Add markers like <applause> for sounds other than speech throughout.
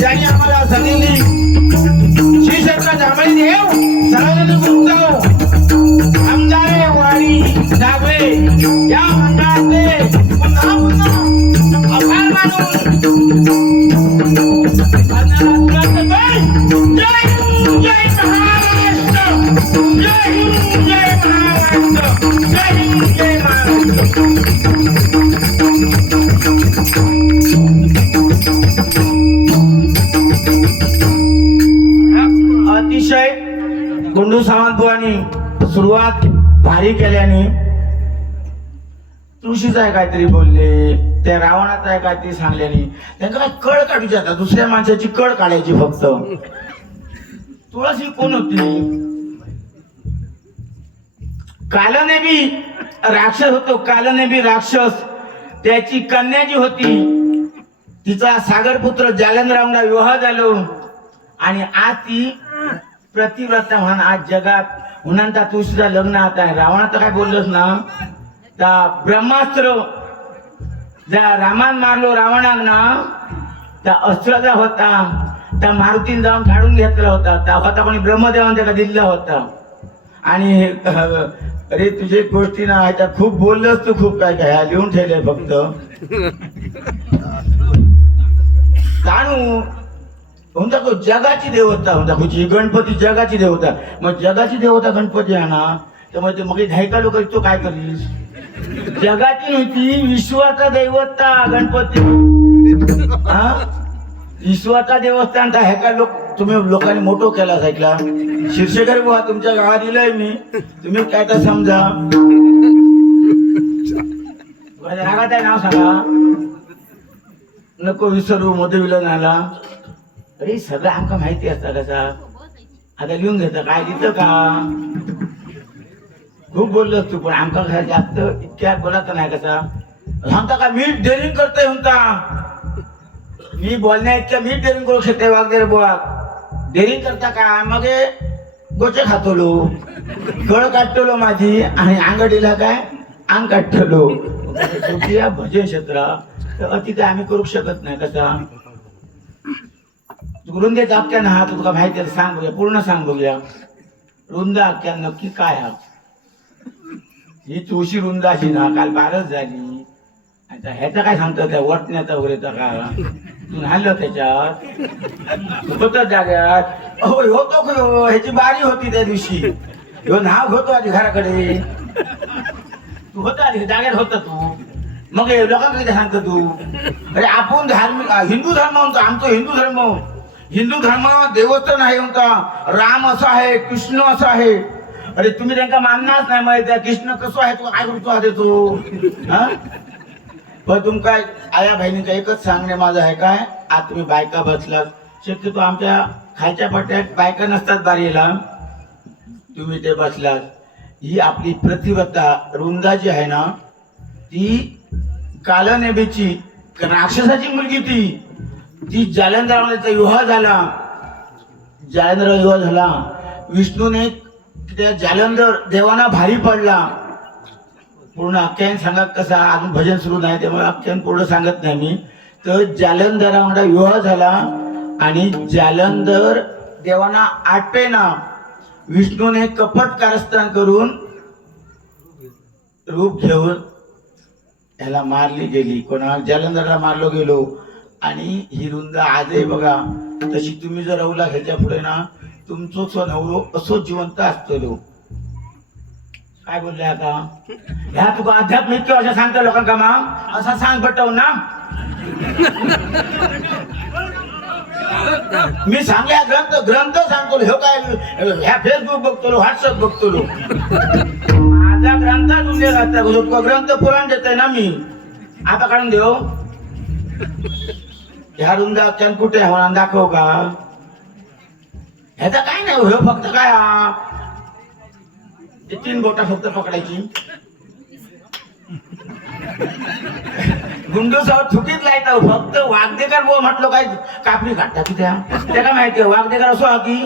જાણીએ અમારા શરીરની गुंडू सावंतबुवानी सुरुवात भारी केल्याने तुळशीचं आहे काहीतरी बोलले त्या रावणाचं आहे काहीतरी सांगल्याने त्यांना काय कळ काढूची आता दुसऱ्या माणसाची कळ काढायची फक्त. तुळशी कोण होती? कालने बी राक्षस होतो कालने बी राक्षस. त्याची कन्या जी होती तिचा सागरपुत्र जालंधरावला विवाह झालो. आणि आज ती प्रतिव्रता म्हणून आज जगात हुनांता तुळशीचं लग्न आता आहे रावणाचं काय बोललोस ना? त्या ब्रह्मास्त्र ज्या रामान मारलो रावणाक ना? त्या अस्त्राचा होता त्या मारुतीन जाऊन काढून घेतला होता त्या होता कोणी ब्रह्मदेवान त्याला दिलेला होता? आणि अरे तुझे गोष्टी ना ह्याच्या खूप बोललोस तू खूप काय काय लिहून ठेवले फक्त. <laughs> जाणू म्हणता तो जगाची देवता म्हणता खुची गणपती जगाची देवता. मग जगाची देवता गणपती आहे ना त्यामुळे ते मग धायका लोक तो काय करीस? जगाची नव्हती विश्वाचा दैवता गणपती. हा? विश्वाचा देवस्थान तर ह्याका लोक तुम्ही लोकांनी मोठं केला ऐकला शिर्षेकर बुवा तुमच्या गावात दिलंय मी. तुम्ही काय तर समजा. रागात आहे नाव सांगा. नको विसरू मध्ये विलन आला अरे सगळं आमका माहिती असतं कसा आता लिहून घेतं. काय लिहितं का? खूप बोललोस तू पण आमका काय जास्त इतक्या बोलायचं नाही कसा सांगता का मी डेअरिंग करतोय म्हणता? मी बोलण्या इतक्या मी डेअरिंग करू शकते वगैरे बोला डेअरिंग करता का? मग गोचे खातोलो. गळ काढतोलो माझी आणि आंगडीला काय? अंग काढतलो भजन क्षेत्र. तर अति काय आम्ही करू शकत नाही कसा रुंदेचा आख्यान हा तुका माहिती आहे सांग बघूया पूर्ण सांग बघूया रुंद आख्यान नक्की काय हा? ही तुळशी रुंद अशी ना काल बारच झाली. आता ह्याचं काय सांगतो त्या वटण्याचा वगैरेचा का? तू राहिलं त्याच्यात? होत जाग्यात. होय होतो की हो ह्याची बारी होती त्या दिवशी. ह्यो नाव होतो आधी घराकडे. तू होता आधी जाग्यात होता तू. मग लोकांकडे सांगतो तू. अरे आपण धार्मिक हिंदू धर्म म्हणतो आमचं हिंदू धर्म. हिंदू धर्म देवस्थान आहे म्हणता राम असा आहे कृष्ण असा आहे. अरे तुम्ही त्यांना मानणारच नाही माहिती आहे. कृष्ण कसं आहे? तो काय करतो आहे तो. हा? पण तुमका आया बहिणीचं एकच सांगणे माझं आहे काय? आज तुम्ही बायका बसलात. शक्यतो आमच्या खायच्या पट्ट्यात बायका नसतात बारीला. तुम्ही ते बसलात. ही आपली प्रतिभता रुंदा जी आहे ना? ती कालनेबीची राक्षसाची मुलगी ती. ती जालंधराचा विवाह झाला जालंधर विवाह झाला विष्णूने त्या जालंधर देवाना भारी पडला. पूर्ण आख्यान सांगा कसा अजून भजन सुरू नाही त्यामुळे आख्यान पूर्ण सांगत नाही मी. तर जालंधरामध्ये विवाह झाला आणि जालंधर देवाना आटपेना विष्णूने कपट कारस्थान करून रूप घेऊन त्याला मारली गेली. कोणा जालंधरला मारलो गेलो. आणि ही रुंद आजही बघा. तशी तुम्ही जर राहुला ह्याच्या पुढे ना तुमचो सो नवरो असो जिवंत असतो काय बोलले आता? ह्या तुका आध्यात्मिक किंवा असं सांगतो लोकांका मा? असा सांग पटव ना. मी सांगल्या ग्रंथ ग्रंथ सांगतो ह्यो काय ह्या फेसबुक बघतो व्हॉट्सअप बघतो माझा ग्रंथ तुमच्या तुका ग्रंथ पुराण देतोय ना मी. आता काढून देऊ. ह्या रुंदा त्यान कुठे आहे? मला दाखव का? ह्याचा काय नाही हो फक्त काय हा? ते तीन बोटा फक्त पकडायची. गुंडू साहेब थुकीत लायता हो, फक्त वागदेकर बो म्हटलं काय? कापणी काढता की त्या? त्याला माहिती वागदेकर असो हा की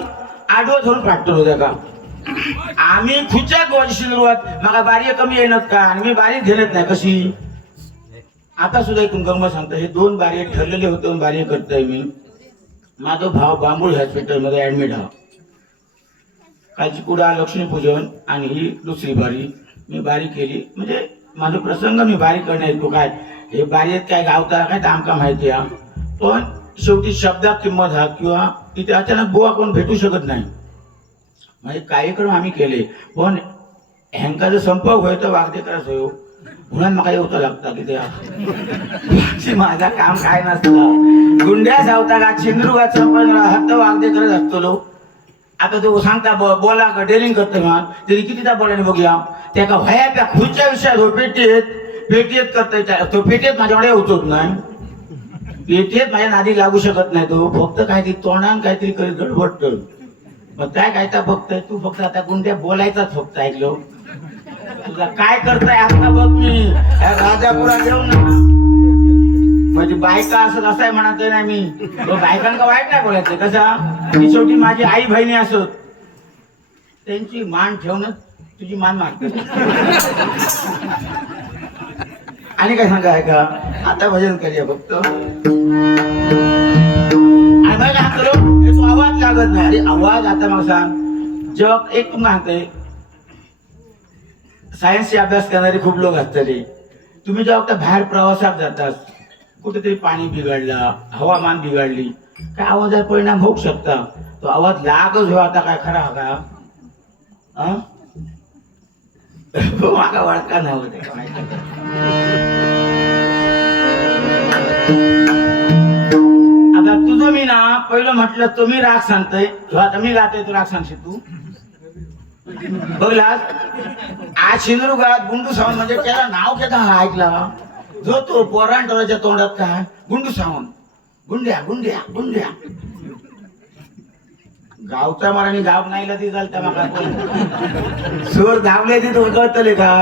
आडवं धरून काढतो त्याका आम्ही खुच्या बोलायची सुरुवात मला बारीक कमी येणार का? आणि मी बारीक घेणत नाही कशी? आता सुद्धा तुमका गंमत सांगतो हे दोन बारी ठरलेले होते दोन बारी करतोय मी. माझा भाव बांबुळ हॉस्पिटलमध्ये ऍडमिट हा कालची कुडा लक्ष्मीपूजन आणि ही दुसरी बारी. मी बारी केली. म्हणजे माझा प्रसंग मी बारी करण्यात येतो काय हे बारीत काय गावता काय तर आमका माहिती हा पण शेवटी शब्दात किंमत हा किंवा तिथे अचानक बुवा कोण भेटू शकत नाही. म्हणजे कार्यक्रम आम्ही केले. पण ह्यांचा जर संपर्क होय तर वागदेकरच होयो हो. म्हणून म्हाका लागतं लागता कित्याक माझा काम काय नसतं. गुंड्या सावता का चिंद्रुगात संपर्क हत्त वागदेकरच असतलो आता तो सांगता बोला का डेलिंग करतो मग तरी कितीदा बोलाने बघूया. त्याका व्हाया त्या खुर्च्या विषयात हो पेटीत पेटीत करता तो पेटीत माझ्याकडे होतोच नाही. पेटीत माझ्या नादी लागू शकत नाही तो. फक्त काहीतरी तोंडान काहीतरी करीत गडबडत मग काय काय तर तू. फक्त आता गुंड्या बोलायचाच फक्त ऐकलो. काय करताय आता बघ मी. राजापुरा देऊ ना. म्हणजे बायका असत असं म्हणत नाही मी. हो, बायकांना बायकांका वाईट नाही बोलायचं. कसा? मी शेवटी माझी आई बहिणी असत. त्यांची मान ठेवणं तुझी मान मागते. आणि काय सांगाय का? आता भजन करूया फक्त. आणि मग काय आवाज लागत नाही. अरे आवाज आता मला सांग. जग एक तुम्हाला सांगते सायन्सचे अभ्यास करणारे खूप लोक असतले तुम्ही जेव्हा आता बाहेर प्रवासात जातात कुठेतरी पाणी बिघडलं हवामान बिघडली काय आवाजावर परिणाम होऊ शकता? तो आवाज लागच हो आता काय खरा का? <laughs> मागा हो, माका वळका नव्हते आता तुझं मी ना पहिलं म्हटलं तुम्ही राग सांगतोय. आता मी गातोय तू राग सांगशील तू? बघला आज सिंधुदुर्गात गुंडू सावंत म्हणजे त्याला नाव घेता हा ऐकला? जो तो पोरांटोराच्या तोंडात काय गुंडू सावंत. गुंड्या गुंड्या गुंड्या. गावचा मला मी गाव नाही ती चालता माका. सूर धावले ती तो कळतले का?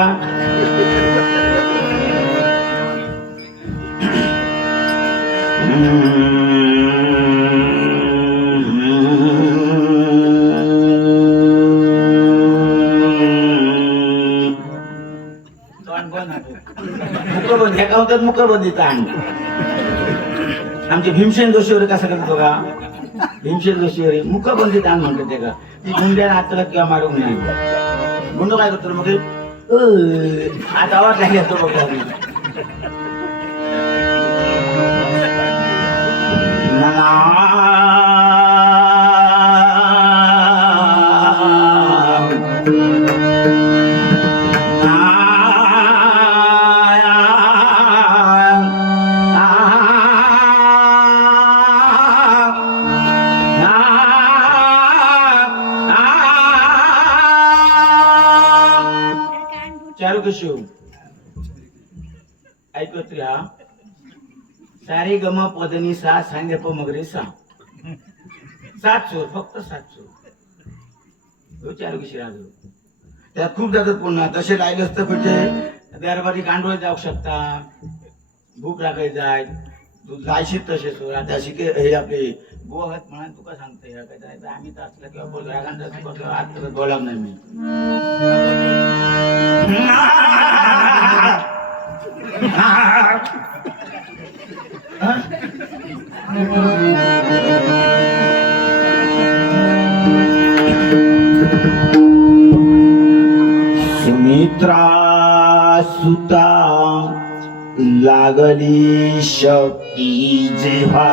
मुकबंद ह्या गावतात मुकबंदी ताण आमचे भीमसेन जोशीवर कसा करतो का? भीमसेन जोशीवर मुकबंदी ताण म्हणतात ते का. ती गुंड्या हाताला किंवा मारून नाही गुंड काय करतो मग अ, आता आवाज नाही येतो बघा ना सारे पदनी सा सांगे प मगरे सा. सात चोर फक्त सात चोर. हो कशी राहतो त्यात खूप जातात पुन्हा तसे राहिले असतं म्हणजे दरबारी गांडोळे जाऊ शकता भूक लागायची जाय तू जायशीत तसे सोड. आता शिके हे आपले गोहत म्हणा तुका सांगतो? या काय जायचं? आम्ही तर असलं किंवा बोलतो रागांचा तू कसं आज तर बोलाव नाही मी. <laughs> सुमित्रा सुता लागली शक्ती जेव्हा.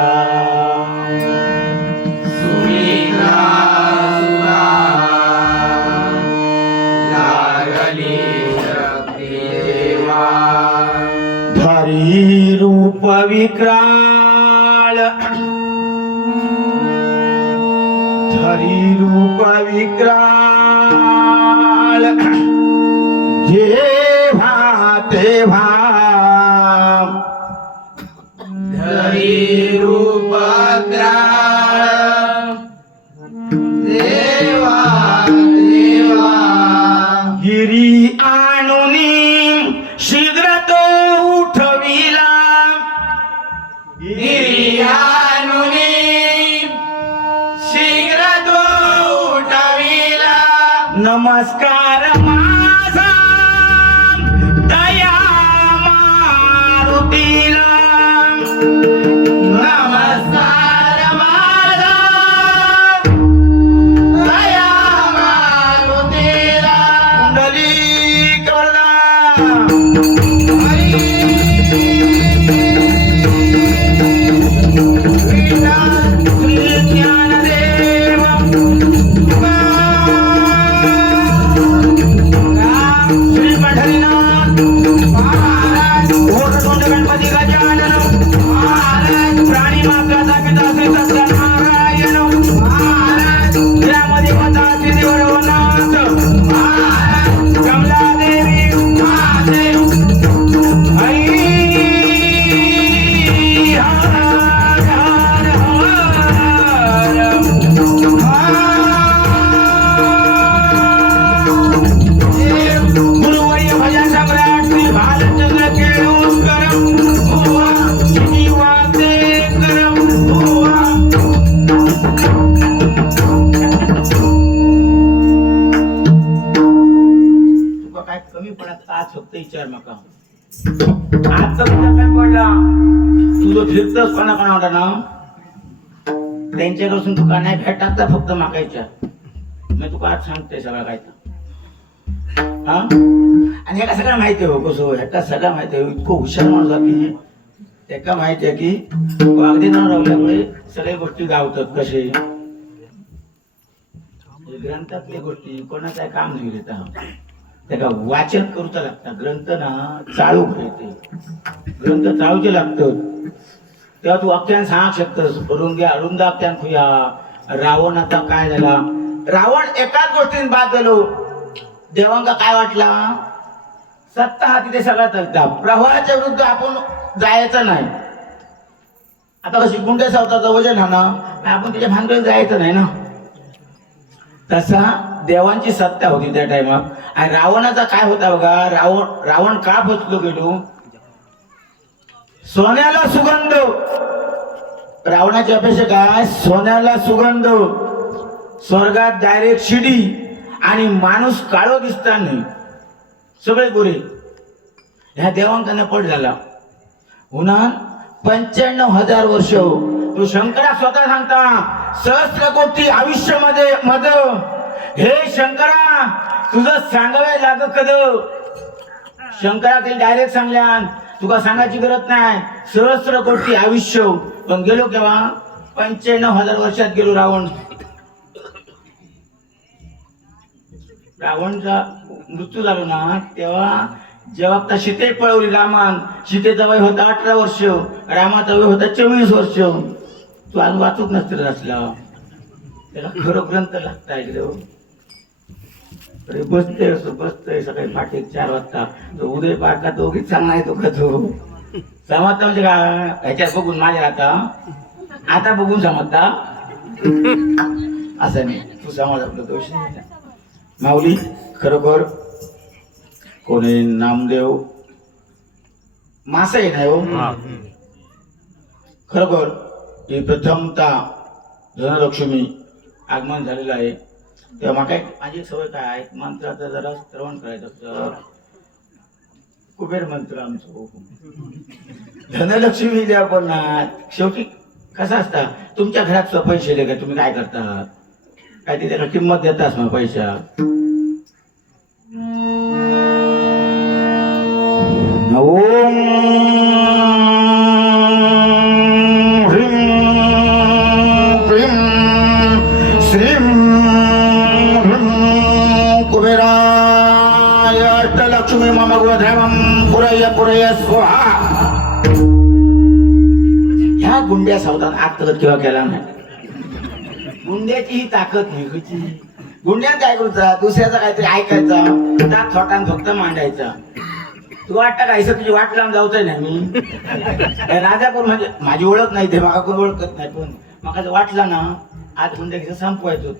सुमित्रा धरी रूप विक्राळ। धरी रूप विक्राळ। जेव्हा तेव्हा धरी रूप ग्रा कोणा कोणा त्यांच्याकडून तुका नाही भेटात तर फक्त मागायच्या. मी तुका आज सांगते सगळं काय तर. हा? आणि ह्याला सगळं माहिती आहे हो कसं हो, ह्याला सगळं माहिती आहे. इतकं हुशार माणूस की त्याका माहिती आहे की तो अगदी न रावल्यामुळे सगळ्या गोष्टी गावतात कसे. हे ग्रंथातल्या गोष्टी कोणाचं काम नाही घेता. त्याका वाचन करूचा लागता. ग्रंथ ना चाळू ते ग्रंथ चाळूचे लागतात. तेव्हा तू अख्यान सांग शकतस. घ्या रुंदा अख्यान खुया. रावण आता काय झाला? रावण एकाच गोष्टीने बाद झालो. देवांका काय वाटला? सत्ता हा तिथे सगळा चालता प्रवाहाच्या विरुद्ध आपण जायचं नाही. आता कशी गुंडे सावताचं वजन हा ना आपण तिच्या भानगडीत जायचं नाही ना. तसा देवांची सत्ता होती त्या टायमात आणि रावणाचा काय होता बघा? रावण रावण का फसलो गेलो? सोन्याला सुगंध. रावणाची अपेक्षा काय? सोन्याला सुगंध. स्वर्गात डायरेक्ट शिडी आणि माणूस काळो दिसता नाही सगळे गोरे. ह्या देवांकाने पट झाला. उन्हा पंच्याण्णव हजार वर्ष. तो शंकरा स्वतः सांगता सहस्र कोटी आयुष्यामध्ये मध हे शंकरा तुझं सांगावे लाग कद? शंकरा ते डायरेक्ट सांगल्यान तुका सांगायची गरज नाही. सहस्र कोटी आयुष्य पण गेलो केव्हा? पंच्याण्णव हजार वर्षात गेलो रावण. रावणचा मृत्यू झालो ना तेव्हा जेव्हा आता सीते पळवली रामान सीतेचा वय होता अठरा वर्ष. रामाचा वय होता चोवीस वर्ष. तू आज वाचूक नसतील असला. त्याला खरं ग्रंथ लागता येईल अरे बसते असं बसतंय सकाळी पाठी चार वाजता. तो उदय पारका दोघीच चांगला आहे तो तो समजता म्हणजे का? ह्याच्यात बघून माझ्या आता आता बघून समजता? असं नाही. तू समज आपलं दोष नाही. माऊली खरोखर कोणी नामदेव मासा आहे नाही हो. खरोखर ही प्रथमता धनलक्ष्मी आगमन झालेलं आहे. तेव्हा एक माझी एक सवय काय आहे? मंत्राचं जरा श्रवण करायचं कुबेर मंत्र आमचं धनलक्ष्मी द्या पण ना. शेवटी कसा असता? तुमच्या घरात पैसे दिले का तुम्ही काय करता? काय ते त्याला किंमत देतास मग पैशा गुंड्या सावधान आत्मगत किंवा केला नाही. गुंड्याची ही ताकद नाही कशी गुंड्यात काय करूचा दुसऱ्याचा काहीतरी ऐकायचा त्यात थोटान फक्त मांडायचा. तू वाटतं काय तुझी वाट लावून जाऊच नाही मी? राजा राजापूर म्हणजे? माझी ओळख नाही ते माका कोण ओळखत नाही पण माका वाटलं वाटला ना आज गुंड्या कसं संपवायचो.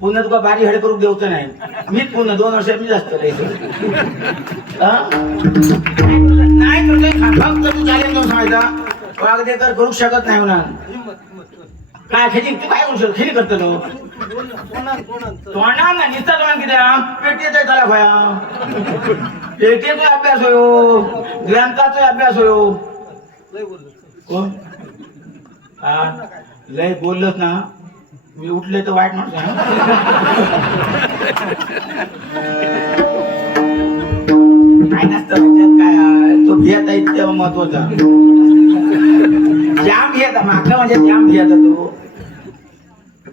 पुन्हा तुका बारी हड करू देऊचं नाही. मीच पुन्हा दोन वर्ष मी जास्त नाही तुझं फक्त तू चॅलेंज सांगायचा. वागदेकर करू शकत नाही म्हणा. काय खेळी? तू काय करू शकतो खेळी करतो तो. तोंडा ना निस्ता तोंड कित्या पेटीचा त्याला भया. पेटीचा अभ्यास होयो. ग्रंथाचा अभ्यास होयो. कोण? हा लय बोललोच ना. मी उठले तर वाईट माणूस काय नसतं काय तो भियाता इतक्या महत्त्वाचा. जाम घेत मागला म्हणजे जाम घेत तू.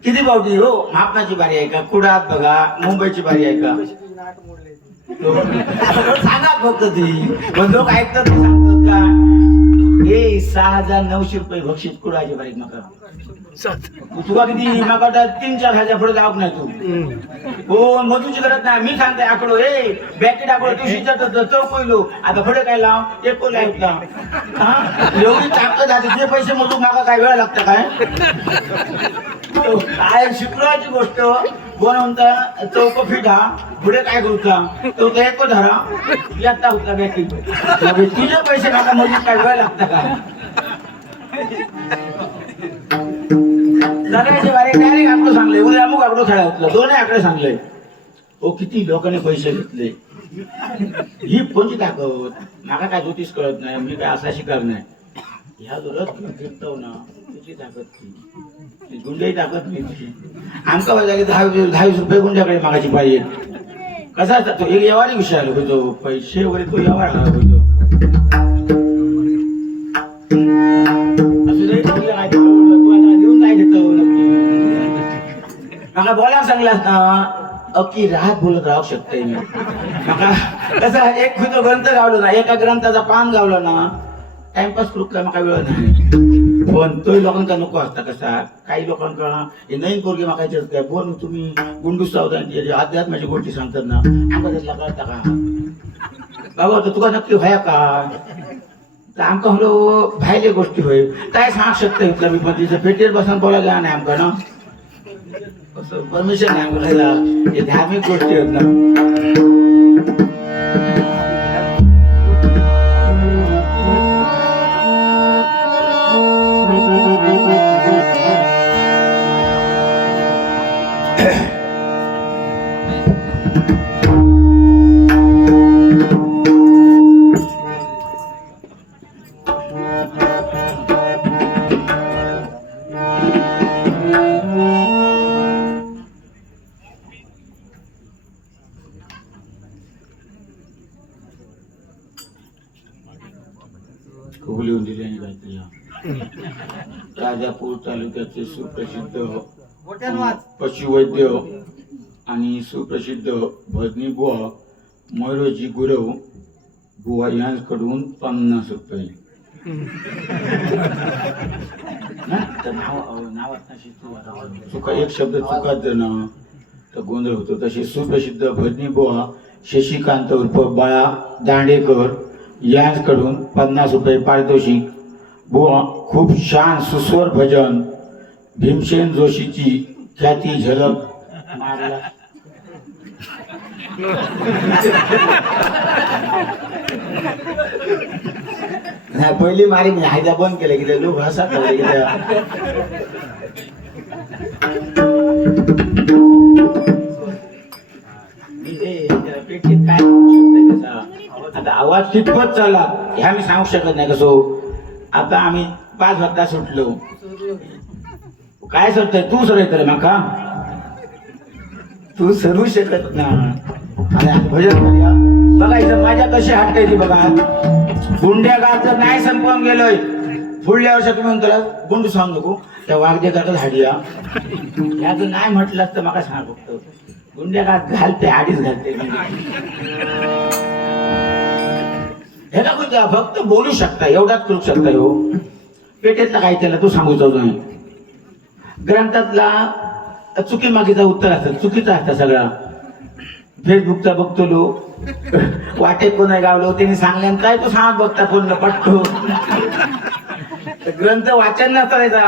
किती पावटी हो मापनाची बारी आहे का? कुडात बघा मुंबईची बारी आहे का? सांगा फक्त ती. पण लोक ऐकतात ते सांगतात का? हे सहा हजार नऊशे रुपये भक्षित कुडाची बारीक नका तुका किती माका वाटतं तीन चार हजार पुढे जाऊ नाही तू. हो मधूची गरज नाही. मी सांगते आकडो ए बॅकेट आकडो तू चौक होईलो आता पुढे काय लाव? एक कोण लावला हा? एवढी ताकद आहे तुझे पैसे मधून मागा काय वेळ लागतं काय? तो काय शुक्रवारची गोष्ट हो. कोण म्हणता चौक फिट हा. पुढे काय करूचा तो तो एक धरा. यात होता बॅकेट. तुझे पैसे माका मधून काय वेळ लागतं काय? जगायचे डायरेक्ट सांगले. उद्या अमुक आकडो खेळा दोन्ही आकडे सांगले. ओ किती लोकांनी पैसे घेतले. ही कोणती ताकद. माका काय ज्योतिष कळत नाही मी काय असा शिकार नाही. ह्या जो रथ फिरतो ना त्याची ताकद ती. गुंडही ताकद नाही आमका वाजायला दहा दहावीस रुपये गुंड्याकडे मागायची पाहिजे. कसा तो? एक व्यवहारी विषय आलो होतो पैसे वगैरे तो व्यवहार आला होतो म्हाका माका सांगला सांगलास ना अक्की राहत बोलत राहू शकते मी. माका. एक खुतो ग्रंथ गावलो ना एका ग्रंथाचा पान गावलो ना टाइमपास करूक काय म्हाका वेळ नाही. पण तोय लोकांका नको असता कसा. काही लोकांका हे नवीन पोरगी म्हाका विचारतात काय बोल तुम्ही गुंडूस सावधानी अध्यात्माची गोष्टी सांगतात ना. आमका त्यातला कळता का? बाबा तर तुका नक्की व्हाया का? तर आमका हलो भायले गोष्टी होय. काय सांग शकता इथलं मी पण तिचं पेटीवर बसून बोला गेला नाही आमकां ना? असं परमिशन नाही बोलायला हे धार्मिक कबुली होऊन दिली आणि हा. राजापूर तालुक्याचे सुप्रसिद्ध पशुवैद्य आणि सुप्रसिद्ध भजनी बुवा मयुरोजी गुरव बुवा यांकडून पन्नास रुपये. चुका- चुका एक शब्द चुकात ना तर गोंधळ होतो. तसे सुप्रसिद्ध भजनी बुवा शशिकांत उर्फ बाळा दांडेकर यांकडून पन्नास रुपये पारितोषिक. बुवा खूप शान सुस्वर भजन. भीमसेन जोशीची ख्याती झलक. नाही पहिली मारी मी हायदा बंद केलं की ते लोक हसा लागले की आता आवाज कितपत चालला. ह्या मी सांगू शकत नाही कसो आता आम्ही पाच वाजता सुटलो. काय सरतोय तू सर तर माका तू सरू शकत ना. भजन करूया. बघा इथं माझ्या कशी हटकायची बघा. गुंड्या गावचं नाही संपवून गेलोय. पुढल्या वर्षात तुम्ही म्हणतो गुंड सांग नको. त्या वाघजे गातात हाडिया. याचं नाही म्हटलं तर मला सांग? फक्त गुंड्या गात घालते आडीच घालते हे का गुंजा फक्त बोलू शकता एवढाच करू शकता. हो पेटेतला काय त्याला? तू सांगू जाऊ नाही. ग्रंथातला चुकी मागीचा उत्तर असतं चुकीचा असतं सगळा. फेसबुकचा बघतो लो. वाटेत कोणा गावलो त्यांनी सांगल्यान काय तो सांग बघता पूर्ण पटतो ग्रंथ वाचन न करायचा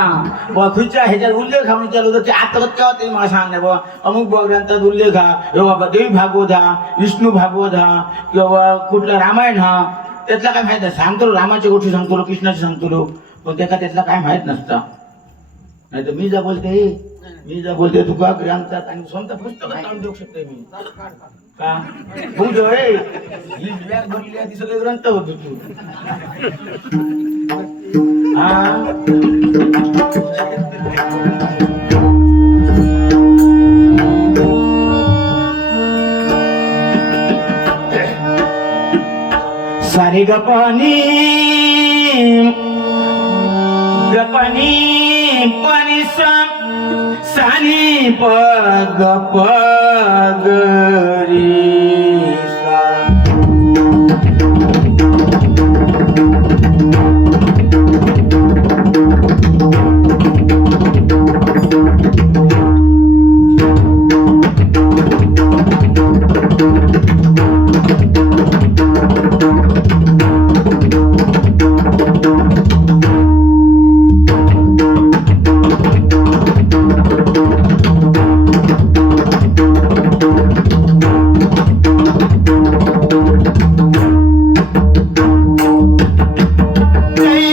बुवा खुच्या ह्याच्यात उल्लेख हा विचारलो तर ते आता केव्हा ते मला सांगणार बाबा अमुक ग्रंथात उल्लेख हा बाबा देवी भागवत हा विष्णू भागवत हा किंवा कुठला रामायण हा त्यातला काय माहीत नाही सांगतो रामाची गोष्टी सांगतो कृष्णाची सांगतो पण त्याचा त्यातला काय माहीत नसता. नाही तर मी जा बोलते मी जा बोलते तुका ग्रंथात आणि स्वतः पुस्तक सांगून देऊ शकते मी. का? हो जो रे ही बॅग भरली आधी सगळे ग्रंथ होतो तू. हा? सारे गपानी गपानी पाणी सानी पग पगरी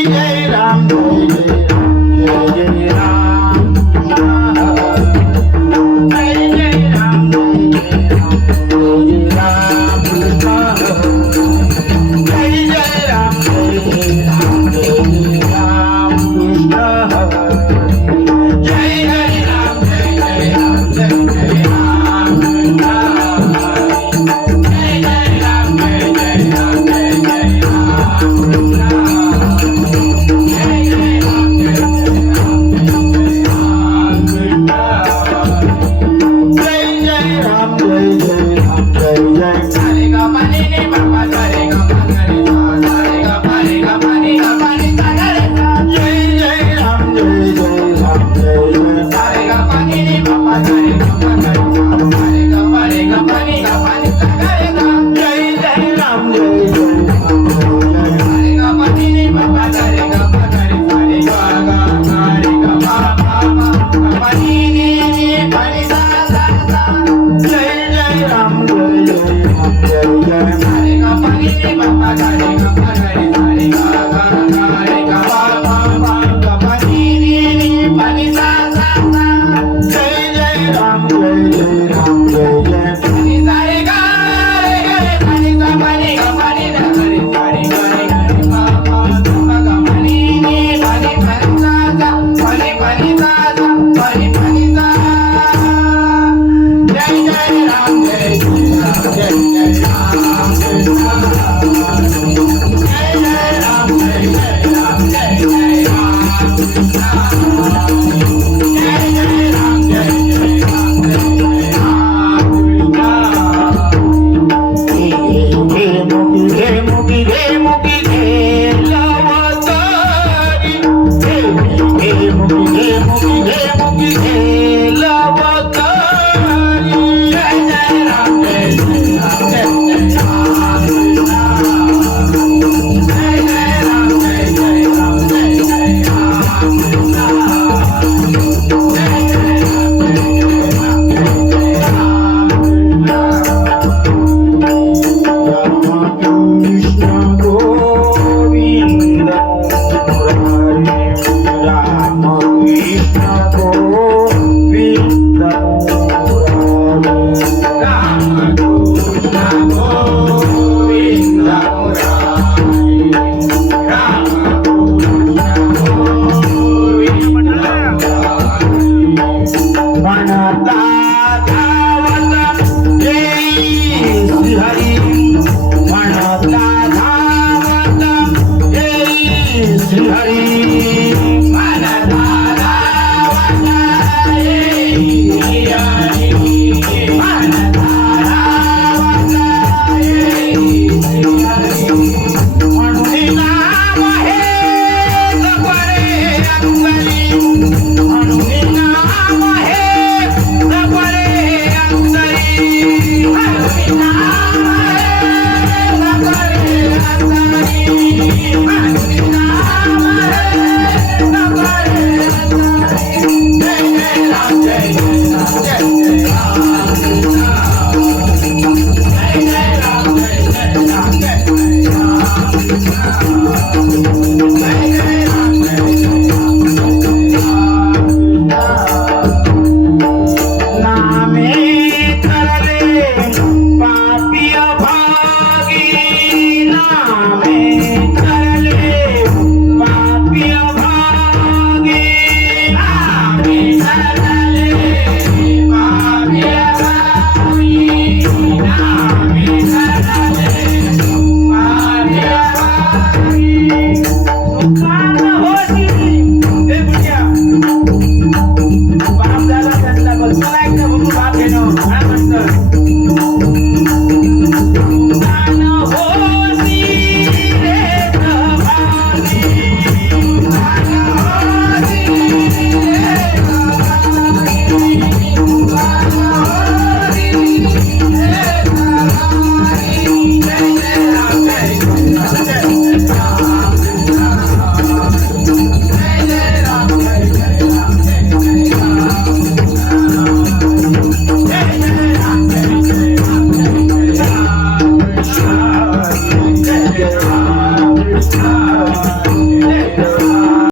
Jai Ram, Jai Ram,